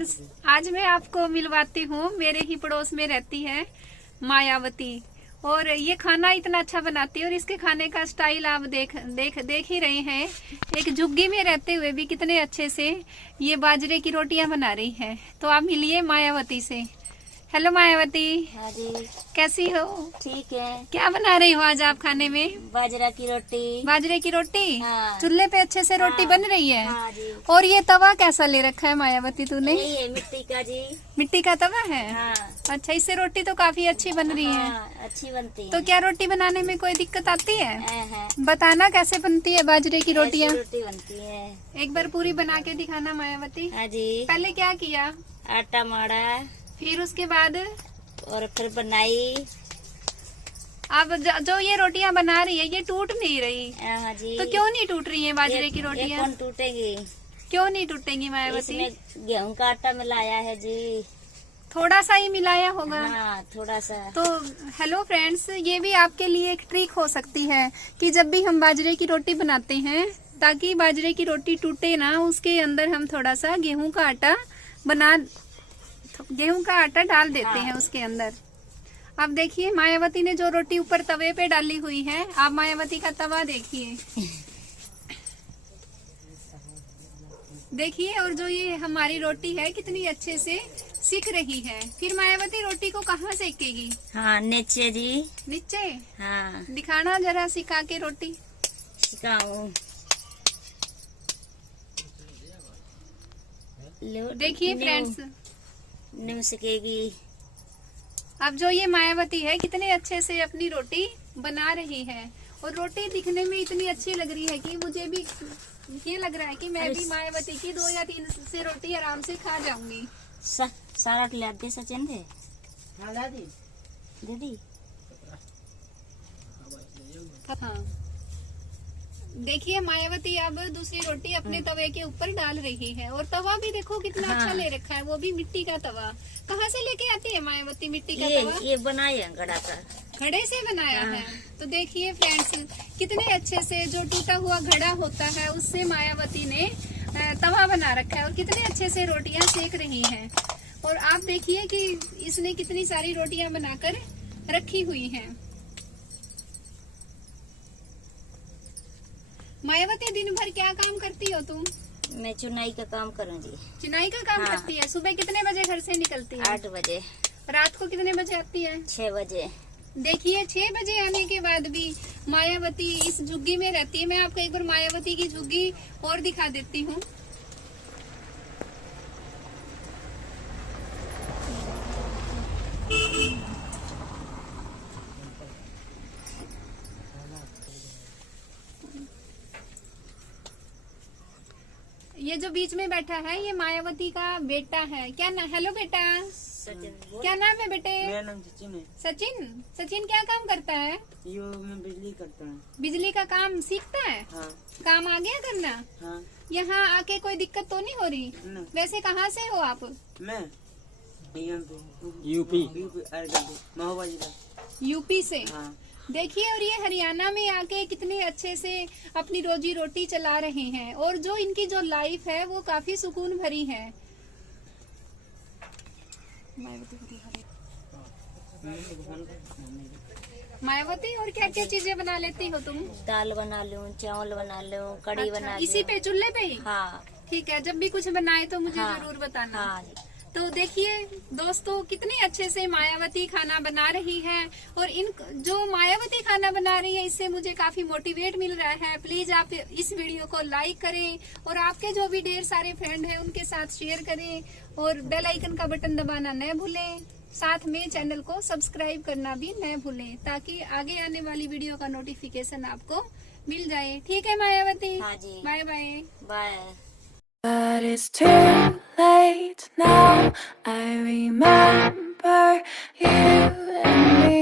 Friends, आज मैं आपको मिलवाती हूँ। मेरे ही पड़ोस में रहती है मायावती, और ये खाना इतना अच्छा बनाती है। और इसके खाने का स्टाइल आप देख ही रहे हैं। एक झुग्गी में रहते हुए भी कितने अच्छे से ये बाजरे की रोटियां बना रही है। तो आप मिलिए मायावती से। हेलो मायावती। हाँ जी। कैसी हो? ठीक है। क्या बना रही हो आज आप खाने में? बाजरा की रोटी। बाजरे की रोटी? हाँ। चूल्हे पे अच्छे से रोटी बन रही है? हाँ जी। और ये तवा कैसा ले रखा है मायावती तूने? यही है मिट्टी का जी। मिट्टी का तवा है? हाँ। अच्छा, इससे रोटी तो काफी अच्छी बन रही है। हाँ, अच्छी बनती है। तो क्या रोटी बनाने में कोई दिक्कत आती है? हाँ। बताना कैसे बनती है बाजरे की रोटियां। रोटी बनती है। एक बार पूरी बना के दिखाना मायावती। हाँ जी। पहले क्या किया? आटा माड़ा फिर उसके बाद और फिर बनाई। अब जो ये रोटियां बना रही है ये टूट नहीं रही। हाँ जी। तो क्यों नहीं टूट रही है बाजरे की रोटियां? कौन टूटेगी? क्यों नहीं टूटेंगी मायावती? इसमें गेहूं का आटा मिलाया है जी। थोड़ा सा ही मिलाया होगा। हाँ, थोड़ा सा। तो हेलो फ्रेंड्स, ये भी आपके लिए एक ट्रिक हो सकती है कि जब भी हम बाजरे की रोटी बनाते हैं, ताकि बाजरे की रोटी टूटे ना, उसके अंदर हम थोड़ा सा गेहूं का आटा डाल देते हैं उसके अंदर। अब देखिए मायावती ने जो रोटी ऊपर तवे पे डाली हुई है, आप मायावती का तवा देखिए। देखिए, और जो ये हमारी रोटी है कितनी अच्छे से सिक रही है। फिर मायावती रोटी को कहाँ सेकेगी? हाँ, नीचे जी। नीचे? हाँ। दिखाना जरा सिका के रोटी। सिखाऊं। देखिए फ्रेंड्स, निम सिकेगी। अब जो ये मायावती है कितने अच्छे से अपनी रोटी बना रही है, और रोटी दिखने में इतनी अच्छी लग रही है कि मुझे भी ये लग रहा है कि मैं भी मायावती की 2 या 3 से रोटी आराम से खा जाऊंगी। सारा ला दे सचिन दे। हाँ दादी। दीदी। हाँ, देखिए मायावती अब दूसरी रोटी अपने तवे के ऊपर डाल रही है, और तवा भी देखो कितना अच्छा ले रखा है, वो भी मिट्टी का तवा। कहाँ से लेके आती है मायावती मिट्टी का तवा? ये बनाया घड़ा का। घड़े से बनाया है। तो देखिए फ्रेंड्स, कितने अच्छे से जो टूटा हुआ घड़ा होता है उससे मायावती ने तवा बना रखा है, और कितने अच्छे से रोटियां सेक रही हैं। और आप देखिए कि इसने कितनी सारी रोटियां बनाकर रखी हुई हैं। मायावती दिन भर क्या काम करती हो तुम? मैं चुनाई का काम करूँ जी। चुनाई का काम करती है। सुबह कितने बजे घर से निकलती है? 8 बजे। रात को कितने बजे आती है? 6 बजे। देखिए, 6 बजे आने के बाद भी मायावती इस झुग्गी में रहती है। मैं आपको एक बार मायावती की झुग्गी और दिखा देती हूँ। ये जो बीच में बैठा है ये मायावती का बेटा है। क्या ना? हेलो बेटा, सचिन। क्या नाम है बेटे? मेरा नाम सचिन है। सचिन? सचिन क्या काम करता है? यो मैं बिजली करता हूँ। बिजली का काम सीखता है? हाँ। काम आ गया करना? हाँ। यहाँ आके कोई दिक्कत तो नहीं हो रही? नहीं। वैसे कहाँ से हो आप? मैं यूपी महोबा जिला। यूपी से? हाँ। देखिए, और ये हरियाणा में आके कितने अच्छे से अपनी रोजी रोटी चला रहे हैं, और जो इनकी जो लाइफ है वो काफी सुकून भरी है। मायावती, और क्या क्या चीजें बना लेती हो तुम? दाल बना लूं, चावल बना लूं, कड़ी अच्छा, बना इसी लूं। पे चूल्हे पे ही? हाँ। ठीक है, जब भी कुछ बनाए तो मुझे हाँ। जरूर बताना। हाँ। तो देखिए दोस्तों, कितने अच्छे से मायावती खाना बना रही है, और इन जो मायावती खाना बना रही है इससे मुझे काफी मोटिवेट मिल रहा है। प्लीज आप इस वीडियो को लाइक करें, और आपके जो भी ढेर सारे फ्रेंड हैं उनके साथ शेयर करें, और बेल आइकन का बटन दबाना न भूलें। साथ में चैनल को सब्सक्राइब करना भी न भूलें, ताकि आगे आने वाली वीडियो का नोटिफिकेशन आपको मिल जाए। ठीक है मायावती? हाँ जी। Bye bye. Bye. But it's too late now. I remember you and me.